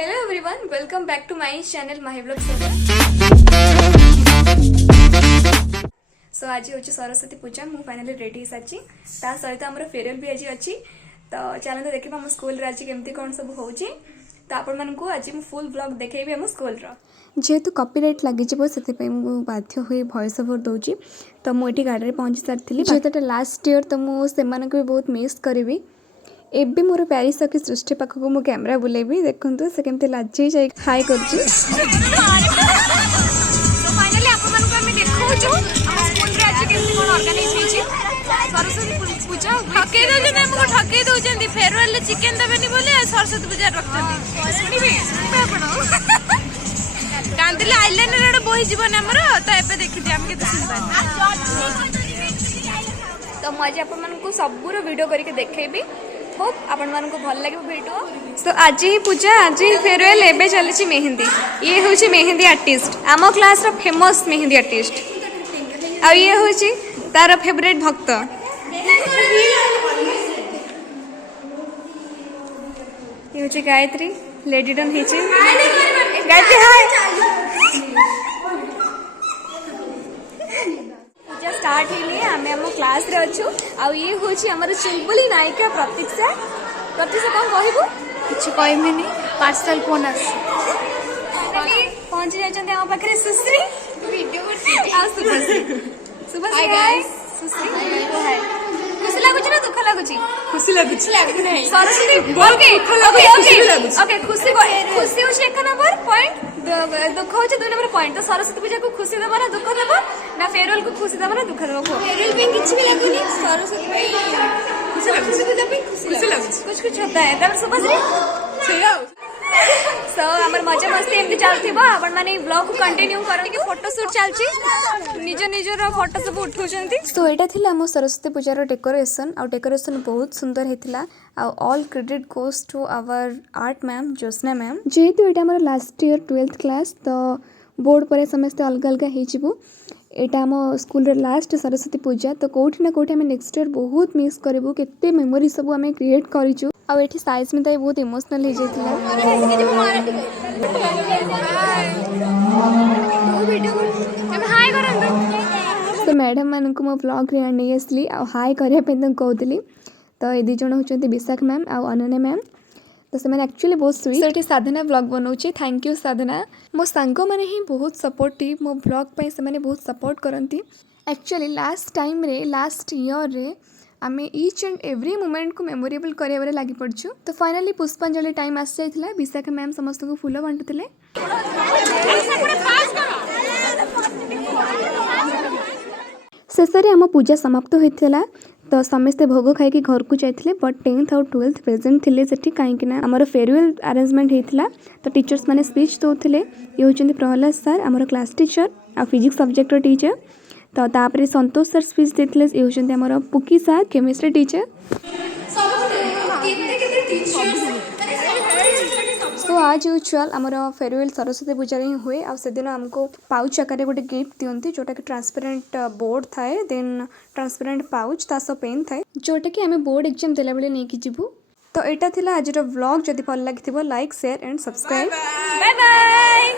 Hello everyone, welcome back to my channel minivlog. So आज हूँ सरस्वती पूजा मु फाइनली रेडी सारी ता सहित आम फेयरवेल भी आज अच्छी तो चलते देखा आम स्कूल आज केमती कौन सब हो तो आपण को आज मु फुल ब्लॉग देखी आम स्कूल जेहेतु कॉपीराइट लगी से बाध्य हुए वॉइस ओवर दूची तो मुझे गाड़ी पहुँची सारी जेहेतु लास्ट ईयर तो मुझे भी बहुत मिस करी एबे मोर प्यारी सखी सृष्टि पाखक मो कैमरा बुलेबी देखंतु से केमते लाजी जाय हाय करछि फाइनली आपन मानको हम देखौछु हम स्कूल रे आज केमती कोन ऑर्गेनाइज होछि सरस्वती पूजा ठके दो जने हमको ठके दो जंदी फेयरवेल ले चिकन देबेनी बोले सरस्वती पूजा रखथि सुनिबे आपण कांदिले आइलाइनर रे बोही जीवन हमर तो एबे देखि दे हम केते सुंदर तो मज आपन मानको सबुरो वीडियो करके देखैबी होप आपण मानको भल लगे वीडियो तो आज ही पूजा आज ही फेयरवेल एबे चली मेहंदी ये होची मेहंदी आर्टिस्ट आम क्लास रो फेमस मेहंदी आर्टिस्ट आ ये होची तार फेवरेट भक्त ये होची गायत्री लेडी डन हेची गायत्री हाय पूजा स्टार्ट हेली आमे हम क्लास रे अछु आ ये होची हमर चुलबुली नायिका प्रतीक्षा कौन कहबो कुछ कहमेनी पार्सल फोन आस पहुंच जाय हम पाखरे सुश्री वीडियो करती आ सुबह हाय गाइस सुश्री हाय खुशी लागुची ना दुख लागुची खुशी लागु नहीं सरस्वती ओके ओके खुशी होची एक नंबर पॉइंट दुख होची 2 नंबर पॉइंट तो सरस्वती पूजा को खुशी देबा ना दुख देबा ना फेयरवेल को खुशी देबा ना दुख देबा फेयरवेल पे किछ भी लागुनी सरस्वती पे खुशी पूजा पे खुशी लागु कुछ होता है तब सुबह से सो हमर मजा मस्ती एमती चलथिबा आपण माने ब्लॉग को कंटिन्यू करन कि फोटो शूट चलची निज निजर फोटो सब उठौचंती सो एटा थिला हम सरस्वती पूजा रो डेकोरेशन आ डेकोरेशन बहुत सुंदर हेतिला आ all credit goes to our art ma'am Jyotsna ma'am जेहेतु एटा हमर लास्ट ईयर 12th क्लास तो बोर्ड पर समस्त अलग अलग हे जिवु एटा हम स्कूल रे लास्ट सरस्वती पूजा तो कोठी ना कोठी हम नेक्स्ट ईयर बहुत मिस करबो केते मेमोरी सब हम क्रिएट करिचु आ एठी साइज में तो बहुत इमोशनल हे जेतिला तो मैडम मान को मो ब्लॉग रे आनी असली आ हाय करिया पे तो कहतली तो ए दी जण होचंती विशाख मैम आ अनन्या मैम तो से मैंने एक्चुअली बहुत स्वीट सेठी साधना ब्लॉग बनाउची थैंक यू साधना मो सांगो माने ही बहुत सपोर्टिव मो ब्लॉग पे से माने बहुत सपोर्ट करंती एक्चुअली लास्ट टाइम रे लास्ट ईयर रे आमे ईच एंड एवरी मोमेंट को मेमोरेबल करे लागि पड़छु तो फाइनली पुष्पांजलि टाइम आस जाइथिला विशाख मैम समस्त को फूल बांटुथिले शेषे आम पूजा समाप्त होइथिला तो समस्ते भोग खाई घर को जाइए बट 10th और 12th प्रेजेंट थे सेठी कहीं आमर फेयरवेल अरेंजमेंट होता तो टीचर्स मैंने स्पीच दौले ये होती प्रहलाद सर आमर क्लास टीचर आ फिजिक्स सब्जेक्ट टीचर तो तापर संतोष सर स्पीच देते ये होती आमर पुकी सर केमिस्ट्री टीचर तो आज यूजुअल आमर फेयरवेल सरस्वती पूजा ही हुए आ से दिन आमको पाउच आकार गोटे गिफ्ट दिखती जोटा कि ट्रांसपेरेंट बोर्ड थाए देन ट्रांसपेरेंट पाउच तास पेन थाए जोटा कि आम बोर्ड एग्जाम देला बेले नहीं जीवु तो एटा थिला आज व्लॉग जदि भल लागिथिबो like share and subscribe bye bye